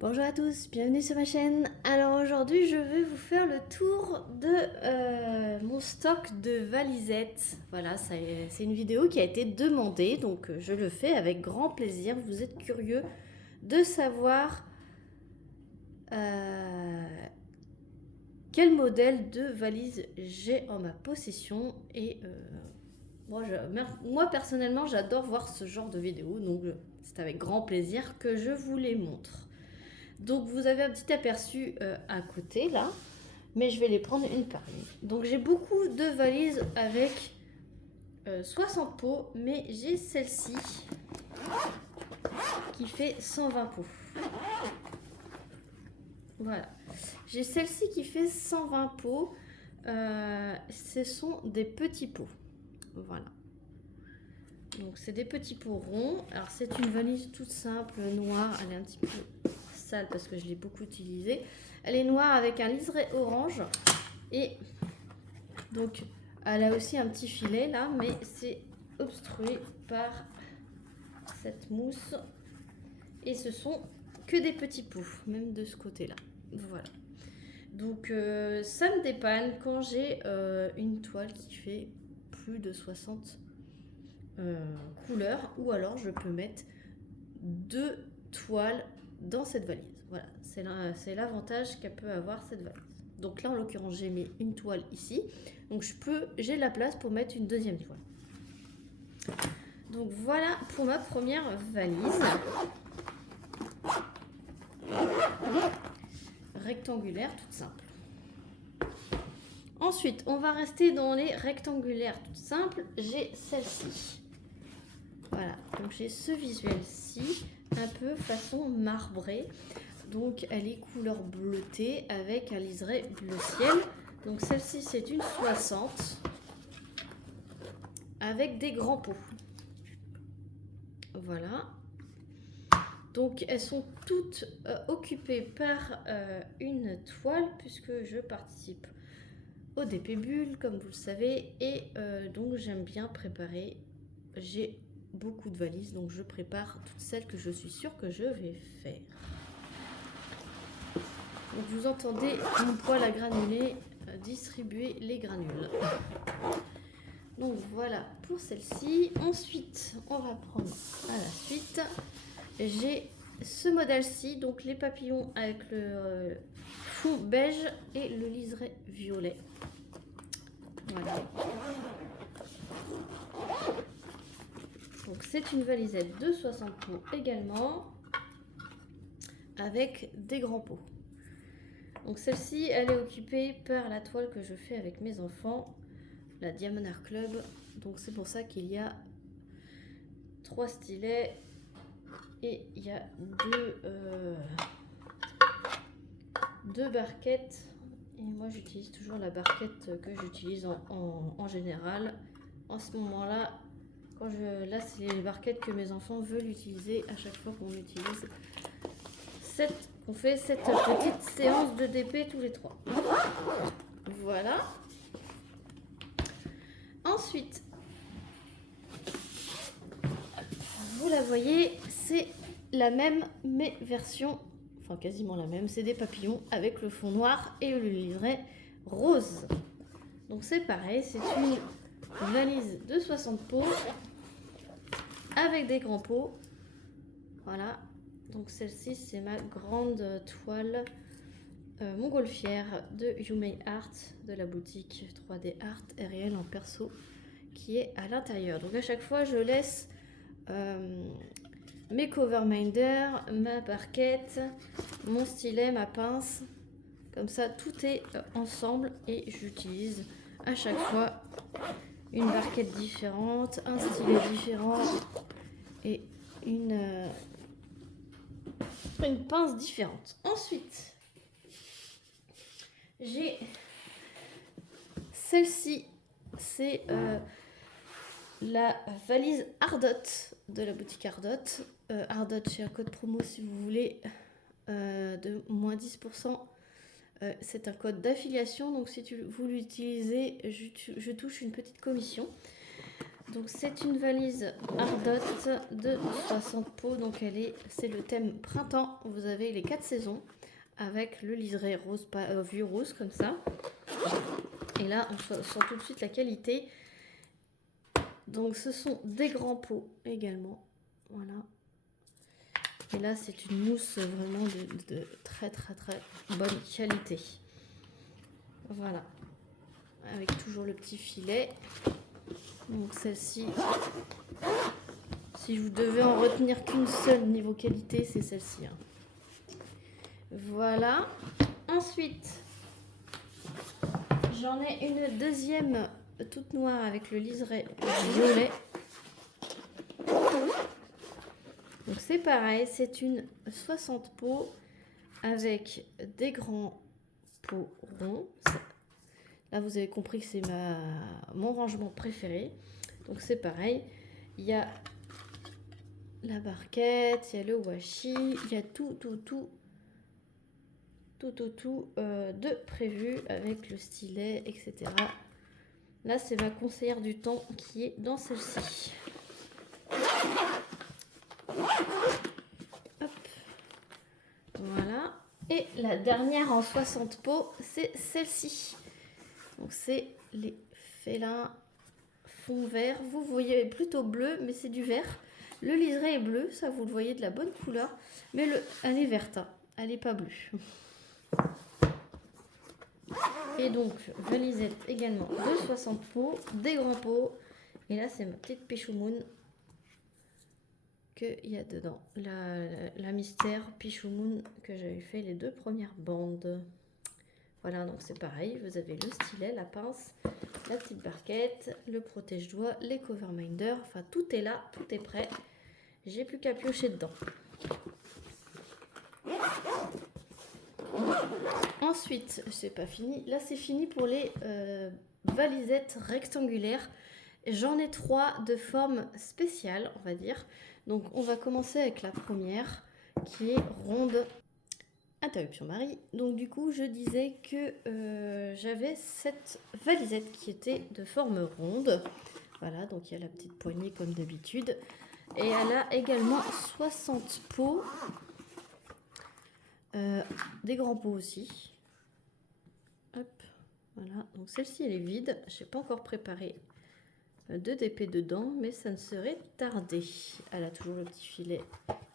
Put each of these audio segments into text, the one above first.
Bonjour à tous, bienvenue sur ma chaîne. Alors aujourd'hui je vais vous faire le tour de mon stock de valisettes. Voilà, c'est une vidéo qui a été demandée, donc je le fais avec grand plaisir. Vous êtes curieux de savoir quel modèle de valise j'ai en ma possession. Et moi personnellement j'adore voir ce genre de vidéos, donc c'est avec grand plaisir que je vous les montre. Donc vous avez un petit aperçu à côté là, mais je vais les prendre une par une. Donc j'ai beaucoup de valises avec 60 pots, mais j'ai celle-ci qui fait 120 pots. Voilà, j'ai celle-ci qui fait 120 pots. Ce sont des petits pots. Voilà. Donc c'est des petits pots ronds. Alors c'est une valise toute simple, noire. Elle est un petit peu sale parce que je l'ai beaucoup utilisée. Elle est noire avec un liseré orange. Et donc elle a aussi un petit filet là, mais c'est obstrué par cette mousse. Et ce sont que des petits pots, même de ce côté-là. Voilà. Donc ça me dépanne quand j'ai une toile qui fait plus de 60 couleurs, ou alors je peux mettre 2 toiles dans cette valise. Voilà, c'est l'avantage qu'elle peut avoir cette valise. Donc là en l'occurrence j'ai mis une toile ici, donc j'ai la place pour mettre une deuxième toile. Donc voilà pour ma première valise rectangulaire toute simple. Ensuite on va rester dans les rectangulaires toutes simples. J'ai celle-ci. Voilà, donc j'ai ce visuel-ci, un peu façon marbrée. Donc elle est couleur bleutée avec un liseré bleu ciel. Donc celle-ci c'est une 60 avec des grands pots. Voilà. Donc elles sont toutes occupées par une toile puisque je participe au DP Bulle comme vous le savez. Et donc j'aime bien préparer. J'ai beaucoup de valises, donc je prépare toutes celles que je suis sûre que je vais faire. Donc vous entendez mon poêle à granulés distribuer les granules. Donc voilà pour celle-ci. Ensuite on va prendre à la suite. J'ai ce modèle-ci, donc les papillons avec le fond beige et le liseré violet. Voilà. Donc c'est une valisette de 60 pots également, avec des grands pots. Donc celle-ci, elle est occupée par la toile que je fais avec mes enfants, la Diamond Art Club. Donc c'est pour ça qu'il y a 3 stylets et il y a deux barquettes. Et moi j'utilise toujours la barquette que j'utilise en général. En ce moment-là, là c'est les barquettes que mes enfants veulent utiliser à chaque fois qu'on utilise on fait cette petite séance de DP tous les 3. Voilà. Ensuite, vous la voyez, c'est la même, mais version, enfin quasiment la même, c'est des papillons avec le fond noir et le liseré rose. Donc c'est pareil, c'est une valise de 60 pots avec des grands pots. Voilà. Donc celle-ci, c'est ma grande toile montgolfière de You May Art, de la boutique 3D Art réel en perso, qui est à l'intérieur. Donc à chaque fois, je laisse mes coverminder, ma barquette, mon stylet, ma pince. Comme ça, tout est ensemble et j'utilise à chaque fois une barquette différente, un stylet différent et une pince différente. Ensuite, j'ai celle-ci, c'est la valise Ardot de la boutique Ardot. Ardot, j'ai un code promo si vous voulez de moins 10%. C'est un code d'affiliation, donc si vous l'utilisez, je touche une petite commission. Donc c'est une valise Ardot de 60 pots. Donc c'est le thème printemps. Vous avez les 4 saisons avec le liseré rose, vieux rose comme ça. Et là on sent tout de suite la qualité. Donc ce sont des grands pots également. Voilà. Et là c'est une mousse vraiment de très très très bonne qualité. Voilà. Avec toujours le petit filet. Donc celle-ci, si vous devez en retenir qu'une seule niveau qualité, c'est celle-ci. Hein. Voilà. Ensuite, j'en ai une deuxième toute noire avec le liseré violet. Donc c'est pareil, c'est une 60 pots avec des grands pots ronds. Là, vous avez compris que c'est mon rangement préféré. Donc c'est pareil, il y a la barquette, il y a le washi, il y a tout de prévu avec le stylet, etc. Là, c'est ma conseillère du temps qui est dans celle-ci. Voilà. Et la dernière en 60 pots, c'est celle-ci. Donc c'est les félins fond vert. Vous voyez plutôt bleu, mais c'est du vert. Le liseré est bleu, ça vous le voyez de la bonne couleur. Mais elle est verte, hein. Elle n'est pas bleue. Et donc, valisette également de 60 pots, des grands pots. Et là, c'est ma petite Pichoumoun qu'il y a dedans. La mystère Pichoumoun que j'avais fait les 2 premières bandes. Voilà, donc c'est pareil. Vous avez le stylet, la pince, la petite barquette, le protège-doigts, les coverminder. Enfin, tout est là, tout est prêt. J'ai plus qu'à piocher dedans. Ensuite, c'est pas fini. Là, c'est fini pour les valisettes rectangulaires. J'en ai 3 de forme spéciale, on va dire. Donc, on va commencer avec la première qui est ronde. Interruption Marie. Donc, du coup, je disais que j'avais cette valisette qui était de forme ronde. Voilà, donc il y a la petite poignée comme d'habitude. Et elle a également 60 pots. Des grands pots aussi. Hop, voilà. Donc celle-ci, elle est vide. Je n'ai pas encore préparé de DP dedans, mais ça ne serait tardé. Elle a toujours le petit filet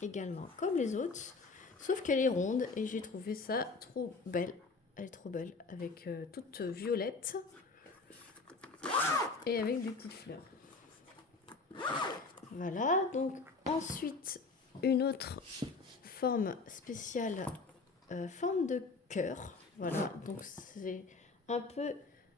également, comme les autres. Sauf qu'elle est ronde et j'ai trouvé ça trop belle. Elle est trop belle, avec toute violette et avec des petites fleurs. Voilà, donc ensuite, une autre forme spéciale, forme de cœur. Voilà, donc c'est un peu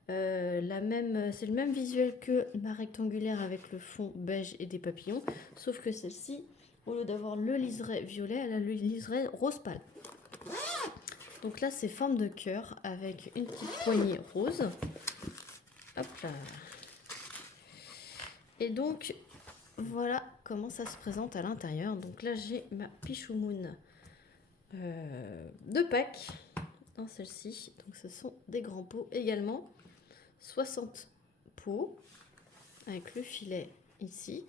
c'est le même visuel que ma rectangulaire avec le fond beige et des papillons, sauf que celle-ci, au lieu d'avoir le liseré violet, elle a le liseré rose pâle. Donc là, c'est forme de cœur avec une petite poignée rose. Hop là. Et donc, voilà comment ça se présente à l'intérieur. Donc là, j'ai ma Pichoumoun de Pâques dans celle-ci. Donc ce sont des grands pots également. 60 pots avec le filet ici.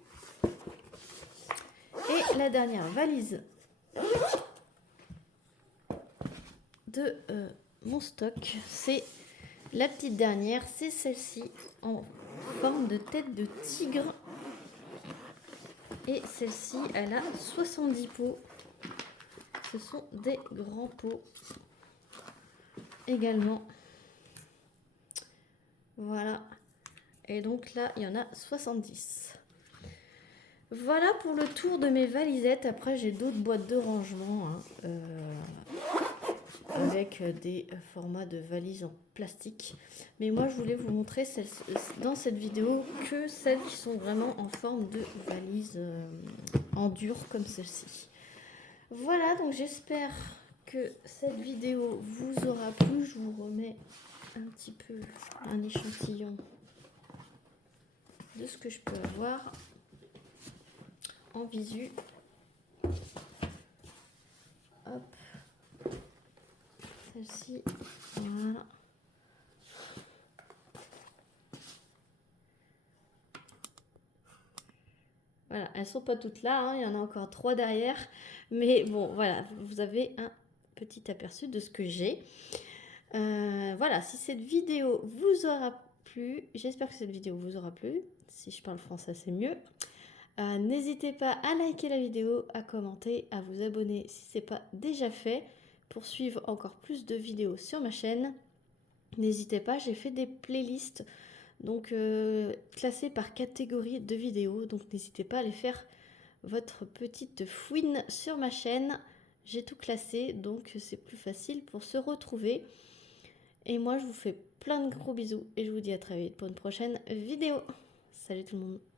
Et la dernière valise de mon stock, c'est la petite dernière. C'est celle-ci en forme de tête de tigre. Et celle-ci, elle a 70 pots. Ce sont des grands pots également. Voilà. Et donc là, il y en a 70. Voilà pour le tour de mes valisettes. Après, j'ai d'autres boîtes de rangement hein, avec des formats de valises en plastique. Mais moi, je voulais vous montrer dans cette vidéo que celles qui sont vraiment en forme de valise en dur comme celle-ci. Voilà, donc j'espère que cette vidéo vous aura plu. Je vous remets un petit peu un échantillon de ce que je peux avoir en visu. Hop, celle-ci, voilà. elles sont pas toutes là, hein, il y en a encore 3 derrière. Mais bon, voilà, vous avez un petit aperçu de ce que j'ai. Voilà, si cette vidéo vous aura plu, j'espère que cette vidéo vous aura plu. Si je parle français, c'est mieux. N'hésitez pas à liker la vidéo, à commenter, à vous abonner si ce n'est pas déjà fait pour suivre encore plus de vidéos sur ma chaîne. N'hésitez pas, j'ai fait des playlists donc classées par catégorie de vidéos. Donc n'hésitez pas à aller faire votre petite fouine sur ma chaîne. J'ai tout classé, donc c'est plus facile pour se retrouver. Et moi, je vous fais plein de gros bisous et je vous dis à très vite pour une prochaine vidéo. Salut tout le monde!